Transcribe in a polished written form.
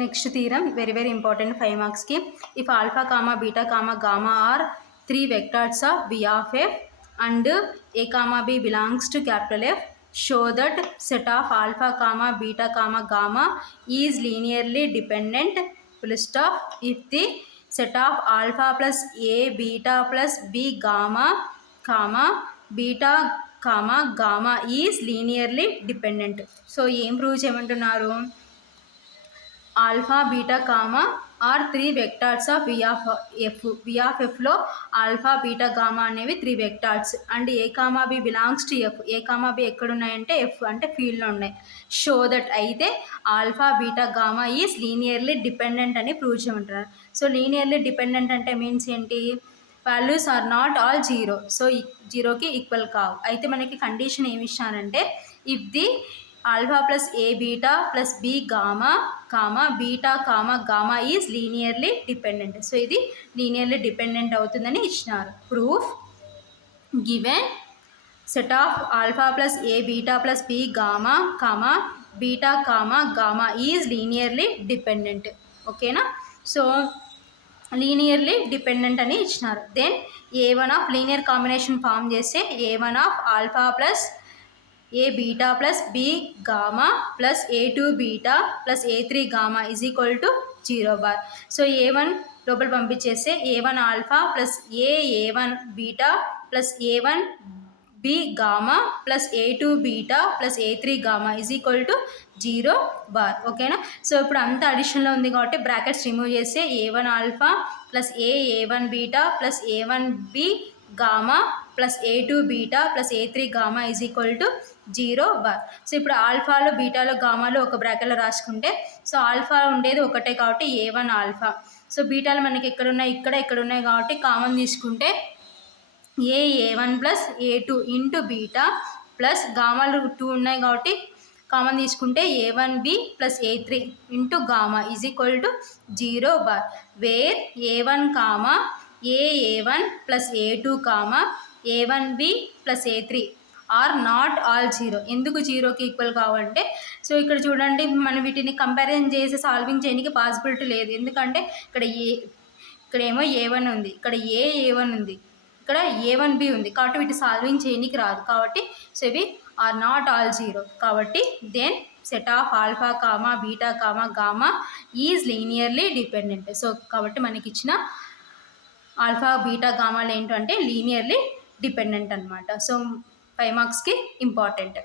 Next theorem, very important, 5 marks ki. If alpha comma beta comma gamma are three vectors of V of f and a comma b belongs to capital F, show that set of alpha comma beta comma gamma is linearly dependent, full stop. If the set of alpha plus a beta plus b gamma comma beta comma gamma is linearly dependent. So em prove cheyamantunnaru, alpha beta comma are three vectors of V of ఎఫ్లో alpha beta gamma అనేవి three vectors and a comma b belongs to F. A comma b ఎక్కడున్నాయంటే F అంటే ఫీల్డ్లో ఉన్నాయి. Show that అయితే alpha beta gamma is linearly dependent అని prove చేయమంటున్నారు. So linearly dependent అంటే మీన్స్ ఏంటి, values are not all zero. So జీరోకి ఈక్వల్ కావు. అయితే మనకి కండిషన్ ఏమి ఇచ్చానంటే, if the alpha plus a beta plus b gamma comma beta comma gamma is linearly dependent. So ఇది లీనియర్లీ డిపెండెంట్ అవుతుందని ఇచ్చినారు. Proof given set of alpha plus a beta plus b gamma comma beta comma gamma is linearly dependent. ఓకేనా? So linearly dependent అని ఇచ్చినారు. Then ఏ1 of linear combination form చేస్తే ఏ1 ఆఫ్ alpha plus a beta plus b gamma plus ఏ2 beta plus ఏ3 gamma is equal to 0 bar. So ఏ1 లోపల పంపించేస్తే ఏ1 ఆల్ఫా ప్లస్ ఏ1 బీటా ప్లస్ ఏ1 బి గామా ప్లస్ ఏ2 బీటా ప్లస్ ఏ3 gamma is equal to 0 bar. ఓకేనా? సో ఇప్పుడు అంత అడిషన్లో ఉంది కాబట్టి బ్రాకెట్స్ రిమూవ్ చేస్తే ఏ1 ఆల్ఫా ప్లస్ ఏ1 బీటా ప్లస్ ఏ1 బి గామా ప్లస్ ఏ2 బీటా ప్లస్ ఏ3 gamma is equal to 0 bar. So ఇప్పుడు ఆల్ఫాలో బీటాలో గామాలో ఒక బ్రాకెట్లో రాసుకుంటే, సో ఆల్ఫా ఉండేది ఒకటే కాబట్టి ఏ1 ఆల్ఫా. సో బీటాలు మనకి ఎక్కడ ఉన్నాయి, ఇక్కడ ఉన్నాయి కాబట్టి కామన్ తీసుకుంటే ఏ1 ప్లస్ ఏ2 ఇంటూ బీటా ప్లస్ గామాలు 2 ఉన్నాయి కాబట్టి కామన్ తీసుకుంటే ఏ1 బి ప్లస్ ఏ3 into gamma is equal to 0 bar. Where ఏ1 కామా ఏ1 ప్లస్ ఏ2 కామా ఏ1 బి ప్లస్ ఏ3 ఆర్ నాట్ ఆల్ జీరో. ఎందుకు జీరోకి ఈక్వల్ కావాలంటే, సో ఇక్కడ చూడండి, మనం వీటిని కంపారిజన్ చేసి సాల్వింగ్ చేయడానికి పాసిబిలిటీ లేదు. ఎందుకంటే ఇక్కడేమో ఏ1 ఉంది, ఇక్కడ ఏ1 ఉంది, ఇక్కడ ఏ1 బి ఉంది కాబట్టి వీటి సాల్వింగ్ చేయడానికి రాదు. కాబట్టి సో ఇవి ఆర్ నాట్ ఆల్ జీరో. కాబట్టి then set of alpha comma beta comma gamma is linearly dependent. So కాబట్టి మనకి ఇచ్చిన ఆల్ఫా బీటా గామాలు ఏంటంటే లీనియర్లీ డిపెండెంట్ అనమాట. సో 5 మార్క్స్కి ఇంపార్టెంట్.